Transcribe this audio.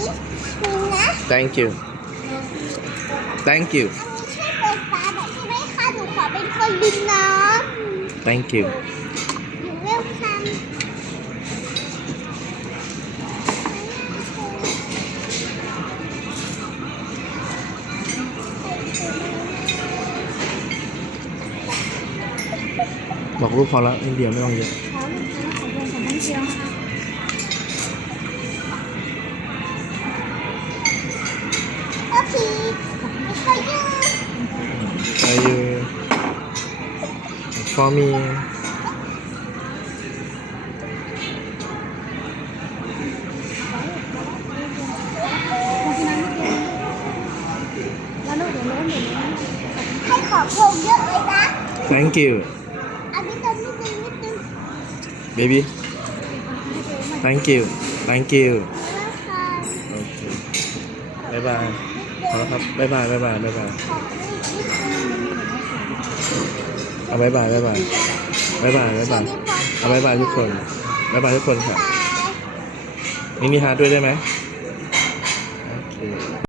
นี่นะ thank you thank you อันนี้ใช่ไฟฟ้าแบบที่ไม่ค่ะหนูขอเป็นคนบินน้ thank you ำหนูเวลคัม บอกลูกพอแล้วนิดเดียวไม่ต้องเยอะ ขอลูกค้าขอลงของน้ำเชียวนะคะโ Are you for me? Thank you. Baby. Thank you. Thank you. Okay. Bye bye. เอาละครับบ๊ายบายบ๊ายบายบ๊ายบายเอาบ๊ายบายบ๊ายบายบ๊ายบายบ๊ายบายเอาบ๊ายบายทุกคนบ๊ายบายทุกคนค่ะมินิฮาร์ดด้วยได้ไหม